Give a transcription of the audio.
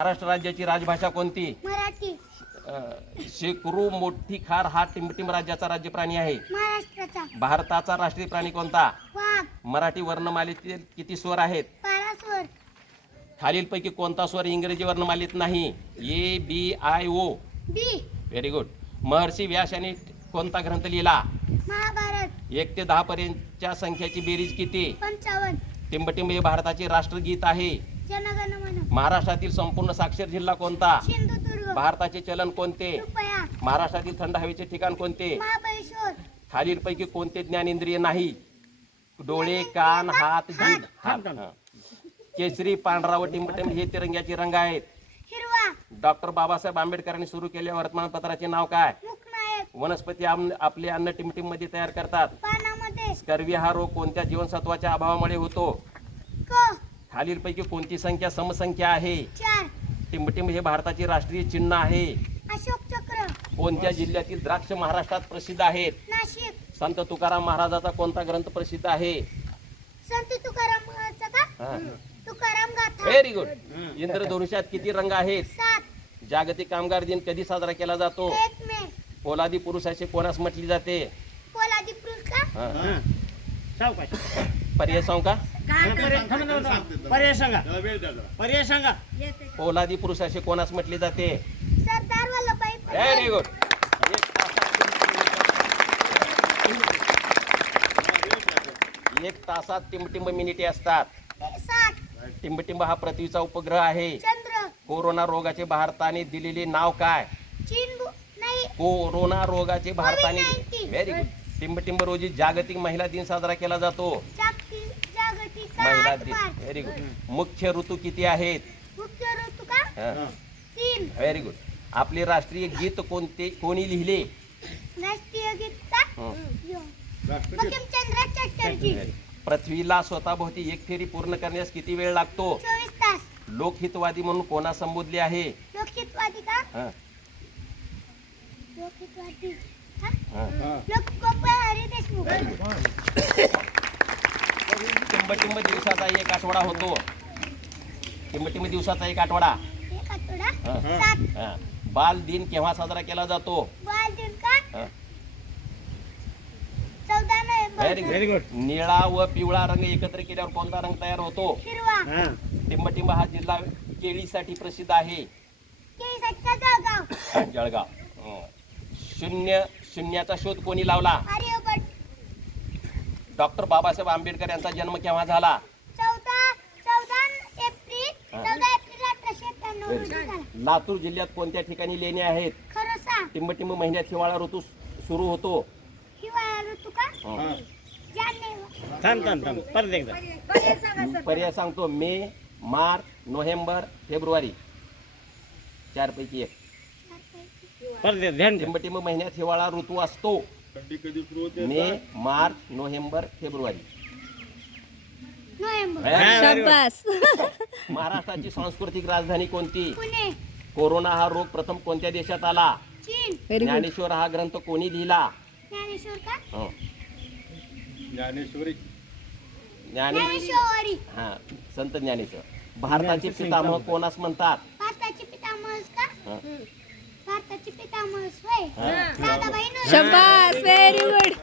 महाराष्ट्र राज्याची राजभाषा कोणती? मराठी. शेकरू मोठी खार हा टिमटिम राज्याचा राज्य प्राणी आहे. भारताचा राष्ट्रीय प्राणी कोणता? मराठी वर्णमालेतील किती स्वर आहेत? खालीलपैकी कोणता स्वर इंग्रजी वर्णमालेत नाही? A B I O. B. Very good Maharshi Vyas यांनी कोणता ग्रंथ लिहिला? महाभारत. एक ते दहा पर्यंतच्या संख्येची बेरीज किती? पंचावन्न. टिंबटिंब हे भारताचे राष्ट्रगीत आहे. महाराष्ट्रातील संपूर्ण साक्षर जिल्हा कोणता? सिंधुदुर्ग. भारताचे चलन कोणते? रुपया. महाराष्ट्रातील थंड हवेचे ठिकाण कोणते? महाबळेश्वर. खालीलपैकी कोणते ज्ञानेंद्रिय नाही? डोळे कान हात. जीभ हात. केसरी पांढरा व टिंबटिंब हे तिरंग्याचे रंग आहेत. हिरवा. डॉक्टर बाबासाहेब आंबेडकरांनी सुरू केलेल्या वर्तमानपत्राचे नाव काय? वनस्पती आपले अन्न टिमटिममध्ये तयार करतात. पानामध्ये. स्कर्वी हा रोग कोणत्या जीवनसत्वाच्या अभावामुळे होतो? क. खालीलपैकी कोणती संख्या समसंख्या आहे? चार. टिंबटिंब हे भारताचे राष्ट्रीय चिन्ह आहे. अशोक चक्र. कोणत्या जिल्ह्यातील द्राक्ष महाराष्ट्रात प्रसिद्ध आहेत? नाशिक. संत तुकाराम महाराजाचा कोणता ग्रंथ प्रसिद्ध आहे? संत तुकाराम का तुकाराम गाथा. व्हेरी गुड इंद्रधनुष्यात किती रंग आहेत? सात. जागतिक कामगार दिन कधी साजरा केला जातो? एक मे. पोलादी पुरुष असे कोणास म्हटली जाते? पोलादी पुरस्कार हा. सावकाश पर्याय सांगू का? पर्याय थांबा, थांबा, थांबा. पर्याय सांगा. पर्याय सांगा. पोलादी पुरुष असे कोणास म्हटली जाते? सरदार वल्लभभाई व्हेरी गुड एक तासात टिंबटिंब मिनिटे असतात. सात. टिंबटिंब हा पृथ्वीचा उपग्रह आहे. चंद्र. कोरोना रोगाचे भारताने दिलेले नाव काय? चीन भू- नाही. कोरोना रोगाचे भारताने COVID-19. व्हेरी गुड टिंबटिंब रोजी जागतिक महिला दिन साजरा केला जातो. जागतिक जागतिक महिला दिन. व्हेरी गुड मुख्य ऋतू किती आहेत? मुख्य ऋतू का? तीन. व्हेरी गुड आपले राष्ट्रीय गीत कोणते कोणी लिहिले? राष्ट्रीय गीत का? हं. यो. बंकिमचंद्र चटर्जी. पृथ्वीला स्वतःभोवती एक फेरी पूर्ण करण्यास किती वेळ लागतो? लोकहितवादी म्हणून कोणा संबोधले आहे? लोकहितवादी का? हं, टिंबटिंब दिवसाचा एक आठवडा होतो. टिंबटिंब दिवसाचा एक आठवडा. एक आठवडा? सात. बाल दिन केव्हा साजरा केला जातो? बाल दिन का. चौदा व्हेरी व्हेरी गुड निळा व पिवळा रंग एकत्र केल्यावर कोणता रंग तयार होतो? हिरवा. टिंबटिंब हा जिल्हा केळीसाठी प्रसिद्ध आहे. केळीसाठी जळगाव? जळगाव. हं. शून्य शून्याचा शोध कोणी लावला? डॉक्टर बाबासाहेब आंबेडकर यांचा जन्म केव्हा झाला? लातूर जिल्ह्यात कोणत्या ठिकाणी लेणे आहेत? टिंबटिंब महिन्यात हिवाळा ऋतू सुरू होतो. हिवाळा ऋतू का? हं. जानेवारी थांब थांब थांब. परत एकदा. पर्याय सांगतो. मे मार्च नोव्हेंबर फेब्रुवारी. चार पैकी एक. परत ध्यान टिंबटिंब महिन्यात हिवाळा ऋतू असतो. May March November February. November. हा, very good. शाबास. महाराष्ट्राची सांस्कृतिक राजधानी कोणती? पुणे. कोरोना हा रोग प्रथम कोणत्या देशात आला? चीन. व्हेरी गुड ज्ञानेश्वर हा ग्रंथ कोणी लिहिला? ज्ञानेश्वर का? हं. ज्ञानेश्वरी. ज्ञाने ज्ञानेश्वरी. हा संत ज्ञानेश्वर. भारताचे पितामह कोणास म्हणतात? भारताची पितामह का? हं. भारताची पितामह होय हं. दादाबाई नवरोजी. शाबास व्हेरी गुड